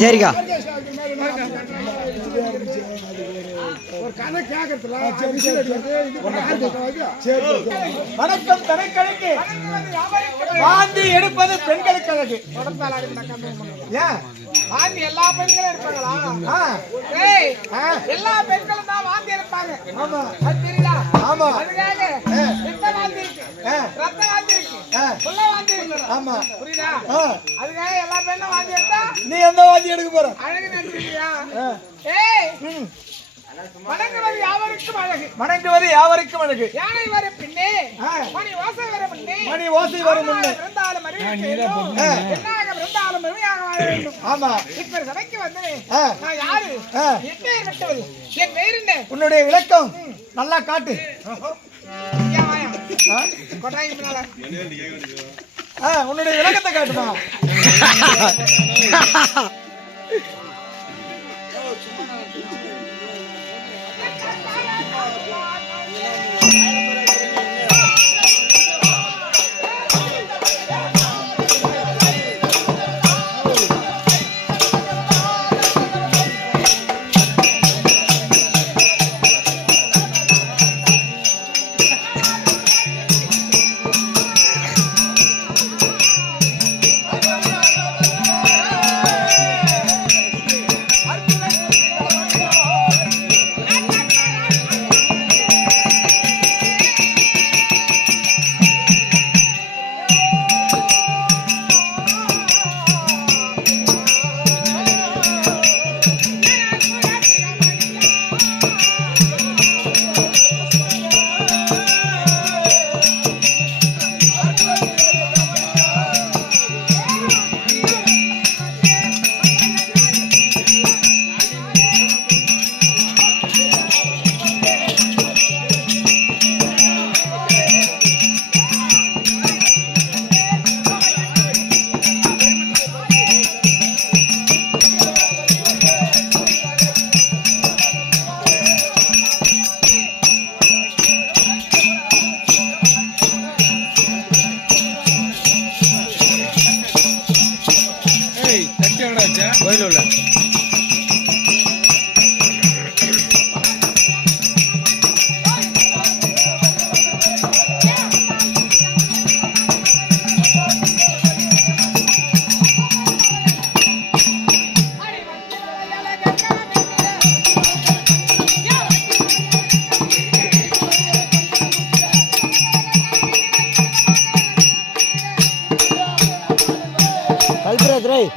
சரிக்கா வணக்கம் தனக்கணக்கு வாந்தி எடுப்பது பெண்களுக்கு அழகு. ஏன் வாந்தி எல்லா பெண்களும் இருப்பாங்களா? எல்லா பெண்களும் தான் வாந்தி எடுப்பாங்க. ஆமா அது தெரியல. ஆமா அதுக்காக ரத்த வாந்தி இருக்கு, ரத்த வாந்தி இருக்கு, உள்ள வாந்தி இருக்கு. ஆமா புரியுதா? அதுக்காக எல்லா பெண்ணும் வாந்தி எடுத்தா நீ எந்த வாந்தி எடுக்க போற? அழகு நினைச்சிருக்கியா? வணங்குவது யாவருக்கும் அழகு, வணங்குவது யாவருக்கும் அழகு. யானை வர பின்னே மணி ஓசை வர முன்னே, மணி ஓசை வர முன்னே இருந்தாலும் என்னாக இருந்தாலும் அருமையாக வாழ வேண்டும். ஆமா இப்ப சபைக்கு வந்தேன். நான் யாரு? என் பெயர் விட்டது. என் பெயர் என்ன? உன்னுடைய விளக்கம் நல்லா காட்டு. உன்னுடைய விளக்கத்தை காட்டுமா? கல்பராஜ்